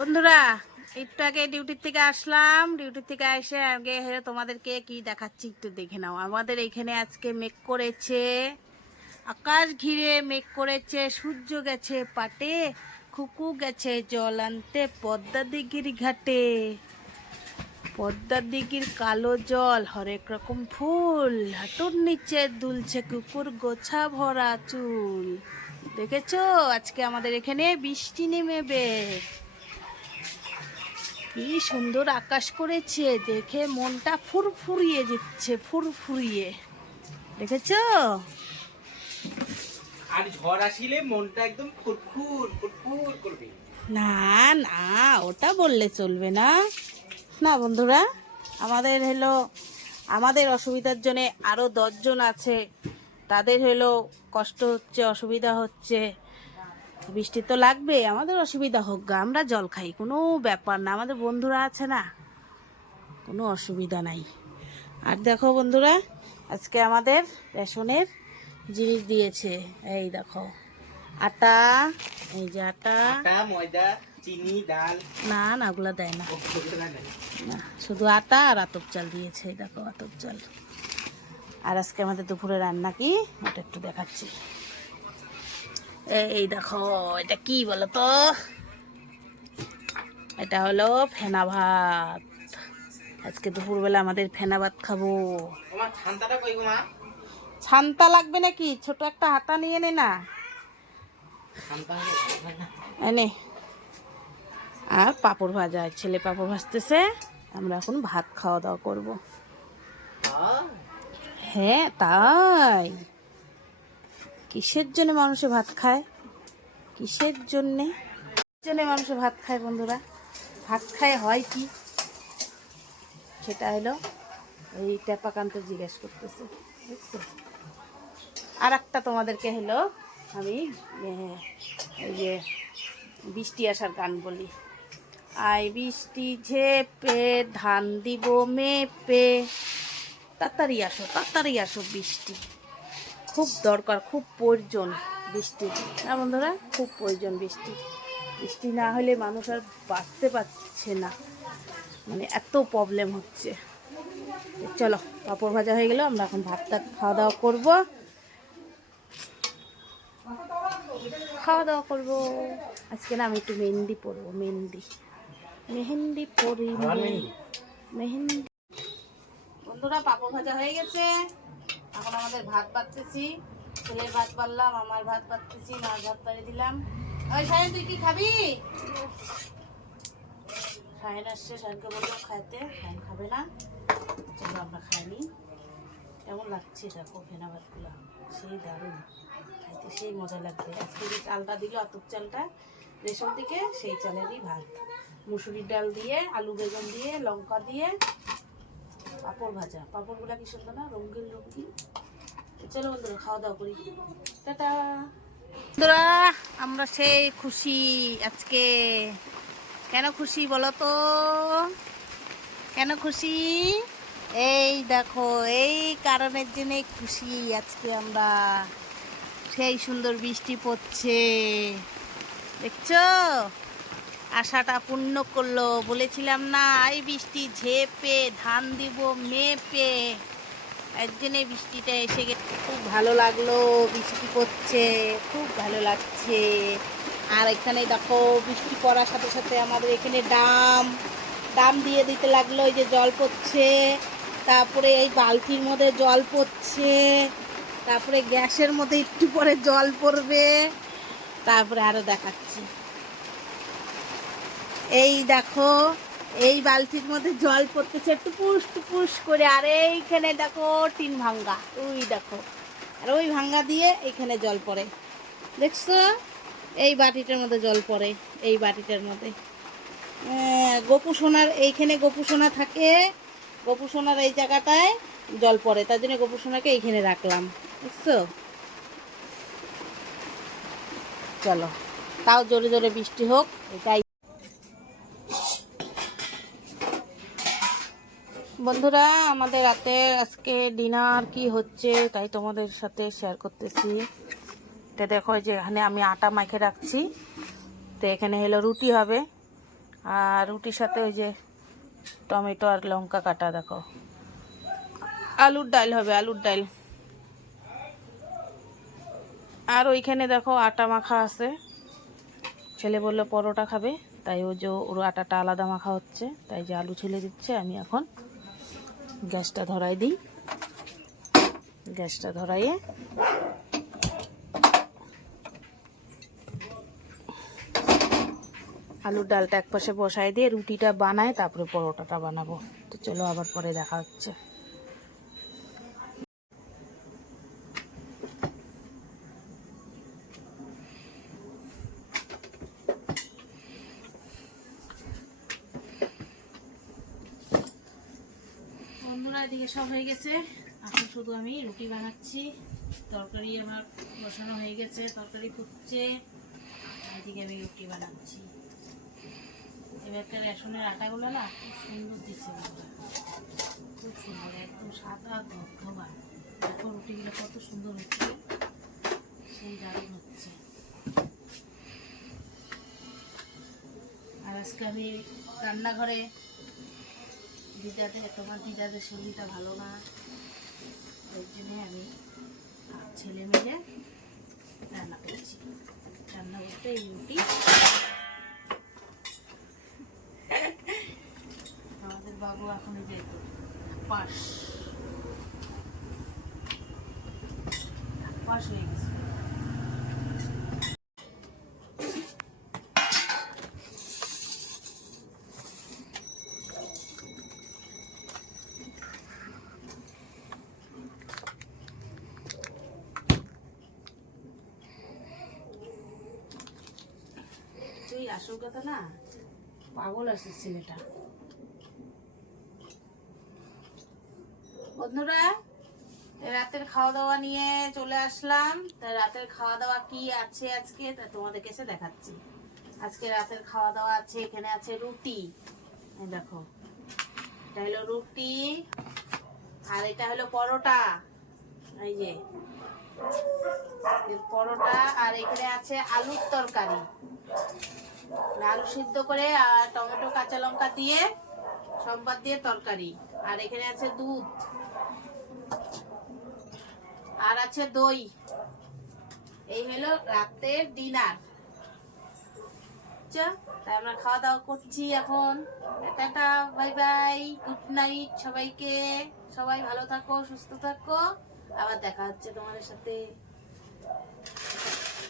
বন্ধুরা, একটু আগে ডিউটির থেকে আসলাম। ডিউটির থেকে এসে আগে তোমাদেরকে কি দেখাচ্ছি একটু দেখে নাও। আমাদের এখানে আজকে মেঘ করেছে, আকাশ ঘিরে মেঘ করেছে, সূর্য গেছে পাটে খুকু গেছে জল আনতে, পদ্মা দিঘির ঘাটে। পদ্মা দিঘির কালো জল, হরেক রকম ফুল, হাঁটুর নিচে দুলছে কুকুর গোছা ভরা চুল। দেখেছ? আজকে আমাদের এখানে বৃষ্টি নেমেবে। কি সুন্দর আকাশ করেছে দেখে মনটা ফুরফুরিয়ে যাচ্ছে ফুরফুরিয়ে। দেখেছ? আর ঝড় আসিলে মনটা একদম ফুরফুর ফুরফুর করবে। না না ওটা বললে চলবে না। না বন্ধুরা আমাদের হলো আমাদের অসুবিধার জন্য আরও দশজন আছে। তাদের হলো কষ্ট হচ্ছে অসুবিধা হচ্ছে। বৃষ্টি তো লাগবে আমাদের অসুবিধা হোক গা আমরা জল খাই কোনো ব্যাপার না আমাদের বন্ধুরা আছে না কোনো অসুবিধা নাই। আর দেখো বন্ধুরা আজকে আমাদের রেশনের জিনিস দিয়েছে এই দেখো আটা এই যে আটা। ময়দা চিনি ডাল। না না ওগুলো দেয় না। না। শুধু আটা আর আতপ চাল দিয়েছে দেখো আতপ চাল। আর আজকে আমাদের দুপুরে রান্না কি ওটা একটু দেখাচ্ছি। এই দেখো এটা কি বলো তো এটা হলো ফেনা ভাত। আজকে দুপুরবেলা আমাদের ফেনা ভাত খাব। ছান্তা লাগবে নাকি? ছোট একটা হাতা নিয়ে নে না। এনে আর পাপড় ভাজা ছেলে পাপড় ভাজতেছে। আমরা এখন ভাত খাওয়া দাওয়া করব। হ্যাঁ তাই। কিসের জন্য মানুষে ভাত খায়? কিসের জন্যে? জন্য মানুষে ভাত খায় বন্ধুরা? ভাত খায় হয় কি? সেটা হলো এই টেপাকান্ত জিজ্ঞেস করতেছে আর একটা তোমাদেরকে হলো আমি এই যে বৃষ্টি আসার গান বলি। আই বৃষ্টি ঝেপে, ধান দিব মেপে। তাড়াতাড়ি আসো তাড়াতাড়ি আসো বৃষ্টি। খুব দরকার খুব প্রয়োজন বৃষ্টি। না বন্ধুরা খুব প্রয়োজন বৃষ্টি। বৃষ্টি না হলে মানুষ আর বাঁচতে পারছে না। মানে এত প্রবলেম হচ্ছে। চলো পাঁপড় ভাজা হয়ে গেল আমরা এখন ভাতটা খাওয়া দাওয়া করব। খাওয়া দাওয়া করব। আজকে না আমি একটু মেহেন্দি পরবো মেহেন্দি। মেহেন্দি পরি মেহেন্দি। বন্ধুরা পাপড় ভাজা হয়ে গেছে। এখন আমাদের ভাত পাততেছি ছেলের ভাত পারলাম, আমার ভাত পাততেছি মার ভাত পাড়ে দিলাম। ওই সায়ন, তুই কি খাবি? সায়ন আসছে, সায়নকে বললাম খাইতে। সায়ন খাবে না। চলো আমরা খাইনি কেমন লাগছে দেখো ফেনা ভাতগুলো? সেই দারুণ। খাইতে সেই মজা লাগবে আজকে যে চালটা দিল, আতপ চালটা রেশন থেকে সেই চালেরই ভাত। মুসুরির ডাল দিয়ে, আলু বেগুন দিয়ে, লঙ্কা দিয়ে পাপড় ভাজা। কি সুন্দর না? রঙিন রঙিন। চলো বন্ধুরা, খাওয়া দাওয়া করি। টাটা। বন্ধুরা, আমরা সেই খুশি আজকে। কেন খুশি বলো তো? কেন খুশি? এই দেখো, এই কারণের জন্যই খুশি আজকে আমরা। সেই সুন্দর বৃষ্টি পড়ছে। দেখছ? আশাটা পূর্ণ করল। বলেছিলাম, না, এই বৃষ্টি ঝেপে, ধান দিব মেপে। একদিনে বৃষ্টিটা এসে গেছে। খুব ভালো লাগল বৃষ্টি পড়ছে, খুব ভালো লাগছে। আর এখানে দেখো, বৃষ্টি পড়ার সাথে সাথে আমাদের এখানে ডাম ডাম দিয়ে দিতে লাগল, এই যে জল পড়ছে। তারপরে এই বালতির মধ্যে জল পড়ছে। তারপরে গ্যাসের মধ্যে একটু পরে জল পড়বে। তারপরে আরও দেখাচ্ছি। এই দেখো, এই বালতির মধ্যে জল পড়তেছে, টুপুস টুপুস করে। আর এইখানে দেখো, টিন ভাঙ্গা। ওই দেখো। আর ওই ভাঙ্গা দিয়ে এইখানে জল পড়ে। দেখছ? এই বাটিটার মধ্যে জল পড়ে, এই বাটিটার মধ্যে। গোপু সোনার, এইখানে গোপু সোনা থাকে। গোপু সোনার এই জায়গাটায় জল পড়ে। তার জন্য গোপু সোনাকে এইখানে রাখলাম। দেখছ? চলো। তাও জোরে জোরে বৃষ্টি হোক, এটাই বন্ধুরা, আমাদের রাতে আজকে ডিনার কি হচ্ছে তাই তোমাদের সাথে শেয়ার করতেছি। এটা দেখো যে এখানে আমি আটা মাখে রাখছি। তো এখানে হলো রুটি হবে। আর রুটির সাথে ওই যে টমেটো আর লঙ্কা কাটা, দেখো। আলুর ডাল হবে, আলুর ডাল। আর ওইখানে দেখো আটা মাখা আছে। ছেলে বলল পরোটা খাবে, তাই ও যে ওর আটাটা আলাদা মাখা হচ্ছে, তাই যে আলু ছেলে দিচ্ছে, আমি এখন গ্যাসটা ধরাই দিই। গ্যাসটা ধরাইয়ে আলুর ডালটা একপাশে বসাই দিয়ে রুটিটা বানায়, তারপরে পরোটাটা বানাবো। তো চলো আবার পরে দেখা হচ্ছে বন্ধুরা এদিকে সব হয়ে গেছে। এখন শুধু আমি রুটি বানাচ্ছি। তরকারি আমার বসানো হয়ে গেছে, তরকারি ফুটছে। এদিকে আমি রুটি বানাচ্ছি। এবারকার রেশনের আটাগুলো না খুব সুন্দর দিচ্ছে খুব সুন্দর, একদম সাদা ধবধবা। দেখো রুটিগুলো কত সুন্দর হচ্ছে। সেই দারুণ হচ্ছে। আর আজকে আমি রান্নাঘরে দিদাদের তোমার দিদাদের শরীরটা ভালো না। ওই জন্যে আমি ছেলে মিলে রান্না করছি। রান্না করতে রুটি। আমাদের বাবু এখন যেত পাশ। পাশ হয়ে গেছে তুই আসল কথা না? পাগল আসিস ছেলেটা। বন্ধুরা রাতের খাওয়া দাওয়া নিয়ে চলে আসলাম। তা রাতের খাওয়া দাওয়া কি আছে আজকে? তা তোমাদেরকে এসে দেখাচ্ছি। আজকে রাতের খাওয়া দাওয়া আছে, এখানে আছে রুটি। দেখো, এটা হলো রুটি, আর এটা হলো পরোটা। এই যে, পরোটা, আর এখানে আছে আলুর তরকারি। আলু সিদ্ধ করে আর টমেটো, কাঁচা লঙ্কা দিয়ে সম্বাদ দিয়ে তরকারি। আর এখানে আছে দুধ। আর আছে দই। এই হলো রাতের ডিনার। তাই আমরা খাওয়া দাওয়া করছি এখন। Tata, bye bye, good night সবাইকে। সবাই ভালো থাকো, সুস্থ থাকো। আবার দেখা হচ্ছে তোমাদের সাথে।